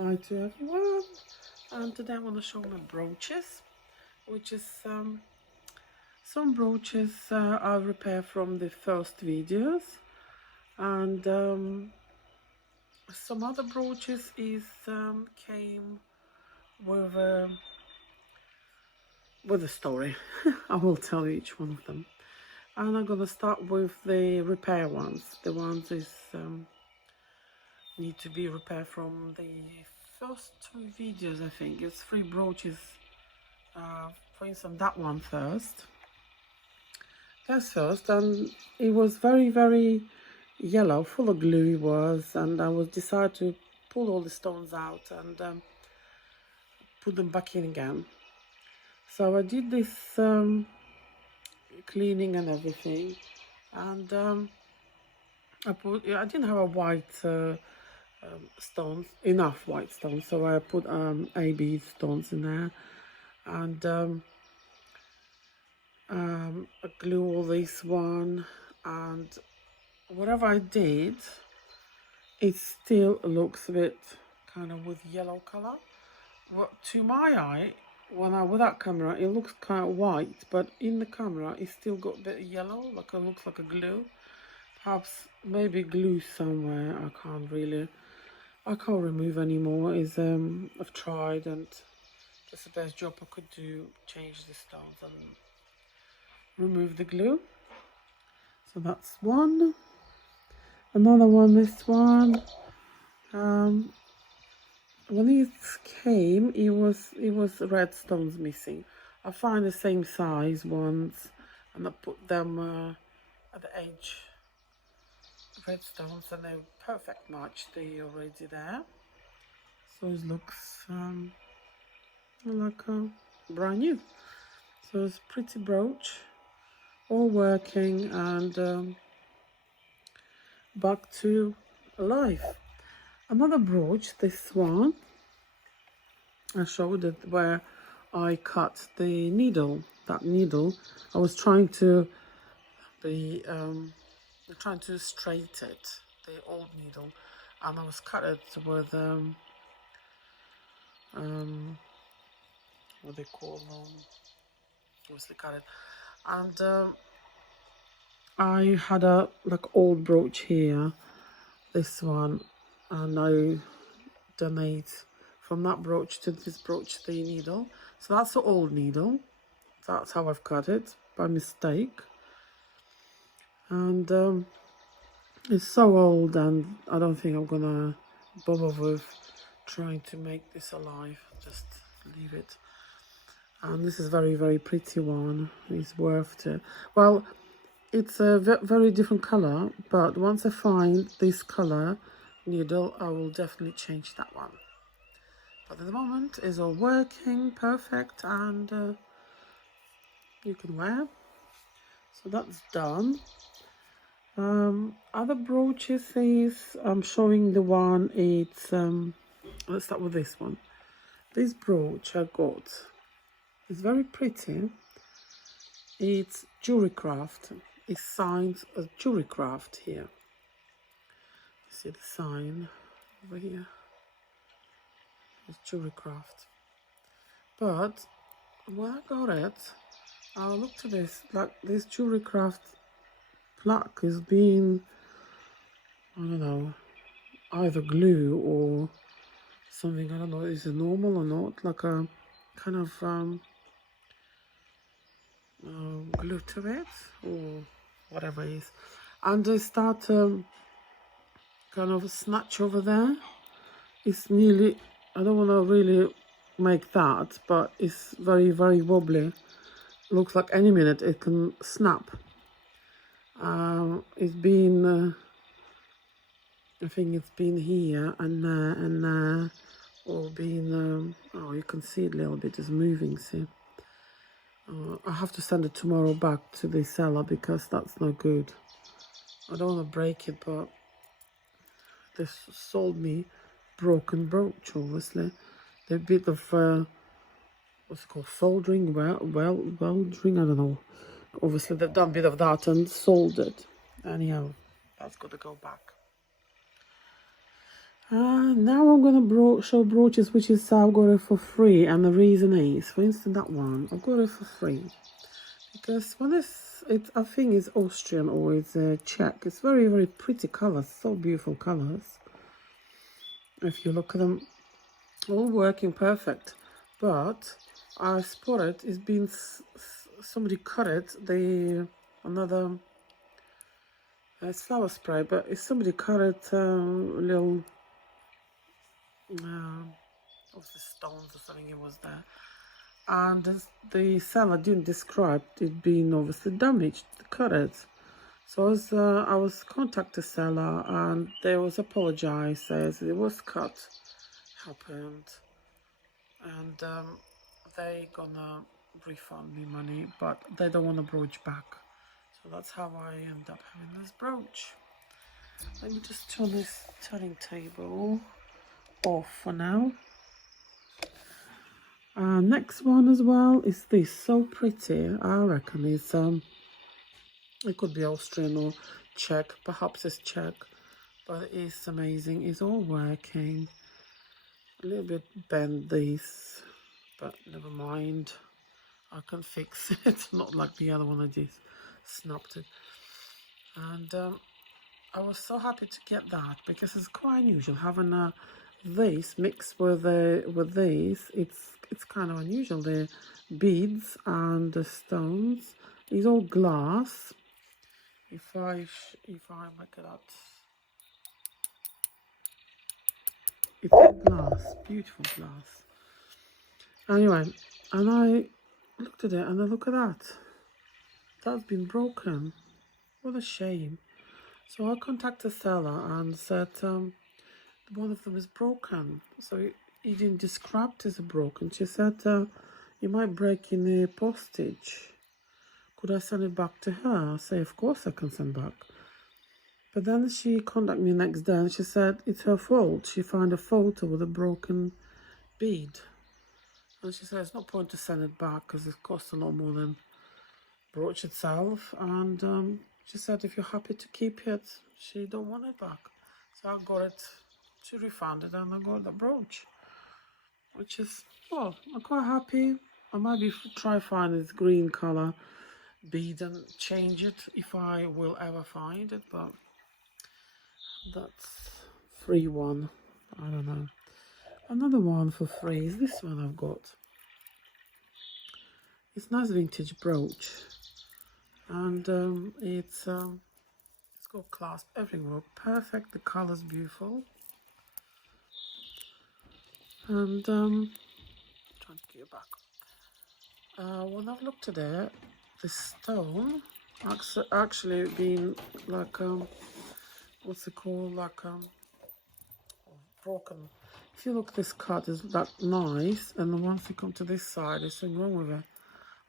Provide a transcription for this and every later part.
Hi to everyone, and today I want to show my brooches, which is some brooches I repaired from the first videos, and some other brooches came with a story. I will tell you each one of them, and I'm gonna start with the repair ones. The ones is need to be repaired from the first two videos. I think it's 3 brooches. For instance, that one first. That's first, and it was very yellow, full of glue it was, and I was decided to pull all the stones out and put them back in again. So I did this cleaning and everything, and I didn't have a white stones, enough white stones, so I put AB stones in there, and I glue all this one, and whatever I did, it still looks a bit kind of with yellow color. Well, to my eye, when I with that camera, it looks kind of white, but in the camera, it's still got a bit of yellow, like it looks like a glue. Perhaps maybe glue somewhere. I can't remove anymore. I've tried, and just the best job I could do, change the stones and remove the glue. So that's one. Another one, this one. When it came, it was red stones missing. I find the same size ones, and I put them at the edge. Red stones, and they're perfect match. They already there, so it looks like brand new. So it's pretty brooch, all working and back to life. Another brooch, this one, I showed it where I cut the needle. That needle, I was trying to straight it, the old needle, and I was cut it with what they call obviously cut it, and I had a like old brooch here, this one, and I donate from that brooch to this brooch the needle. So that's the old needle. That's how I've cut it by mistake, and it's so old, and I don't think I'm gonna bother with trying to make this alive. Just leave it. And this is very pretty one. It's worth it. Well, it's a very different color, but once I find this color needle, I will definitely change that one. But at the moment, it's all working perfect, and you can wear. So that's done. Other brooches is I'm showing the one. It's let's start with this one. This brooch I got is very pretty. It's jewelry craft. It's signed as jewelry craft here. See the sign over here. It's jewelry craft. But when I got it, I looked at this, like this jewelry craft plaque is being, I don't know, either glue or something. I don't know, is it normal or not? Like a kind of glue to it or whatever it is. And they start kind of snatch over there. It's nearly, I don't want to really make that, but it's very wobbly. Looks like any minute it can snap. It's been I think it's been here and there, or been oh, you can see it a little bit, it's moving, see. I have to send it tomorrow back to the seller because that's no good. I don't want to break it, but they sold me broken brooch, obviously. They're a bit of what's it called, soldering, welding, I don't know. Obviously they've done a bit of that and sold it. Anyhow, that's got to go back. Now I'm gonna show brooches which is I've got it for free, and the reason is, for instance, that one I've got it for free because when it's I think it's Austrian or it's Czech. It's very pretty colors, so beautiful colors. If you look at them, all working perfect. But I spotted it's been somebody cut it. Another it's flower spray, but it's somebody cut it little of the stones or something. It was there, and the seller didn't describe it being obviously damaged. Cut it. So I was contact the seller, and they was apologize, says it was cut, happened, and they gonna refund me money, but they don't want a brooch back. So that's how I end up having this brooch. Let me just turn this turning table off for now. Next one as well is this, so pretty. I reckon it's it could be Austrian or Czech, perhaps it's Czech, but it is amazing. It's all working. A little bit bent this, but never mind. I can fix it. Not like the other one I just snapped it. And I was so happy to get that because it's quite unusual having this mixed with this. It's kind of unusual. The beads and the stones. It's all glass. If I make it up, it's glass, beautiful glass. Anyway, and I looked at it and I look at that. That's been broken. What a shame. So I contacted the seller and said one of them is broken. So he didn't describe it as broken. She said you might break in the postage. Could I send it back to her? I say, of course I can send back. But then she contacted me next day and she said it's her fault. She found a photo with a broken bead. And she said there's no point to send it back because it costs a lot more than brooch itself. And she said if you're happy to keep it, she don't want it back. So I got it. She refunded and I got the brooch. Which is, well, I'm quite happy. I might try find this green color bead and change it if I will ever find it, but that's free one. I don't know. Another one for free is this one I've got. It's nice vintage brooch, and it's got clasp, everything work perfect. The color's beautiful, and trying to get it back. When I've looked at it, the stone actually been like what's it called, like broken. If you look, this cut is that nice, and then once you come to this side, there's something wrong with it.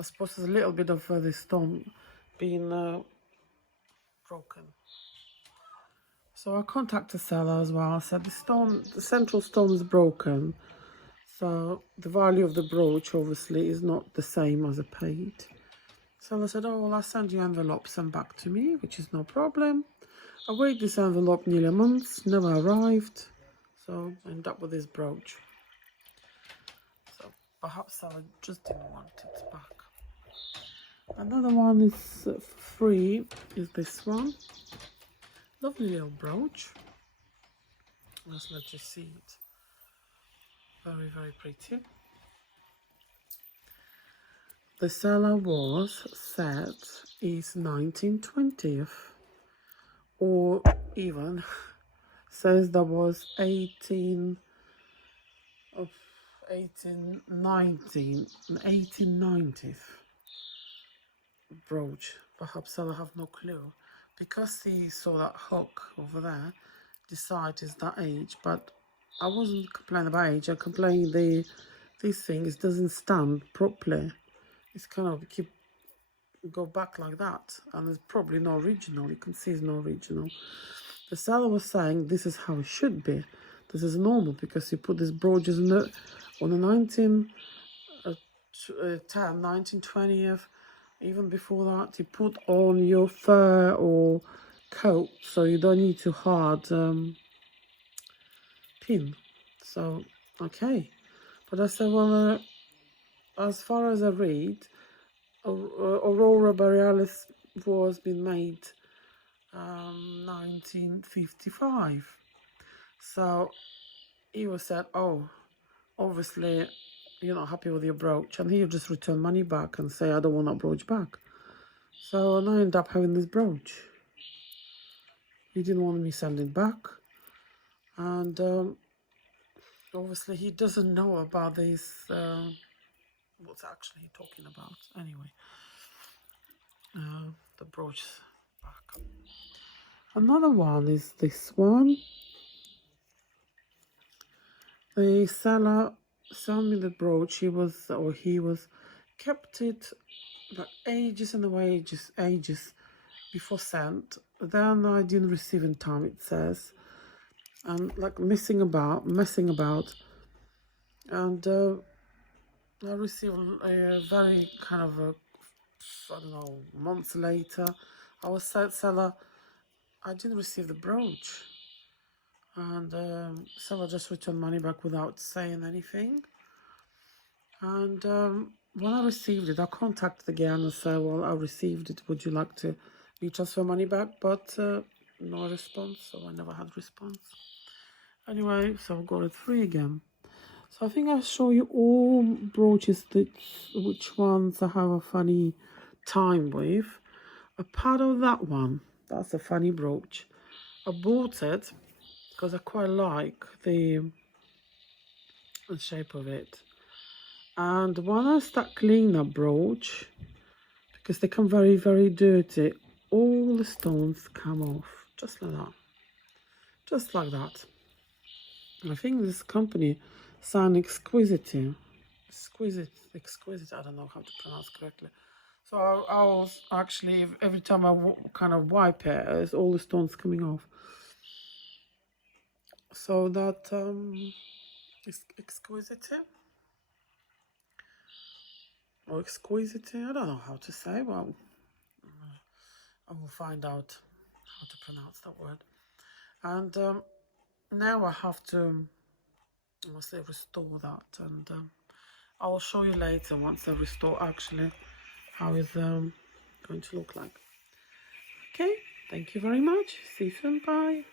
I suppose there's a little bit of the stone being broken. So I contacted the seller as well. I said the central stone is broken, so the value of the brooch obviously is not the same as I paid. So I said, oh, well, I'll send you envelope sent back to me, which is no problem. I waited this envelope nearly a month, never arrived. So I ended up with this brooch. So perhaps I just didn't want it back. Another one is free, is this one. Lovely little brooch. Let's let you see it. Very pretty. The seller was said is 1920th, or even says that was 1890 brooch. Perhaps I have no clue, because he saw that hook over there, decided that age. But I wasn't complaining about age. I complained these things doesn't stand properly. It's kind of go back like that, and it's probably no original. You can see it's no original. The seller was saying this is how it should be. This is normal because you put these brooches on the 1920th, even before that, you put on your fur or coat, so you don't need to hard pin. So, okay. But I said, well, as far as I read, Aurora Borealis was being made 1955. So he was said, oh, obviously you're not happy with your brooch, and he'll just return money back and say, I don't want that brooch back. So I ended up having this brooch. He didn't want me sending back, and obviously he doesn't know about this, what's actually talking about. Anyway, the brooch back. Another one is this one. The seller sent me the brooch. He was kept it like ages and ages before sent. Then I didn't receive in time, it says, and like messing about, and I received a very kind of I don't know, months later. I was said, seller, I didn't receive the brooch, and seller just returned money back without saying anything. And when I received it, I contacted again and said, well, I received it, would you like to transfer money back? But no response, so I never had response. Anyway, so I've got it free again. So I think I'll show you all brooches, which ones I have a funny time with. A part of that one, that's a funny brooch. I bought it because I quite like the shape of it. And when I start cleaning a brooch, because they come very, very dirty, all the stones come off, just like that. Just like that. I think this company, San Exquisite, I don't know how to pronounce correctly. So I was actually, every time I kind of wipe it, there's all the stones coming off. So that is Exquisite. Or Exquisite, I don't know how to say. Well, I will find out how to pronounce that word. And now I have to, mostly restore that, and I will show you later once I restore actually how it's going to look like. Okay, thank you very much. See you soon. Bye.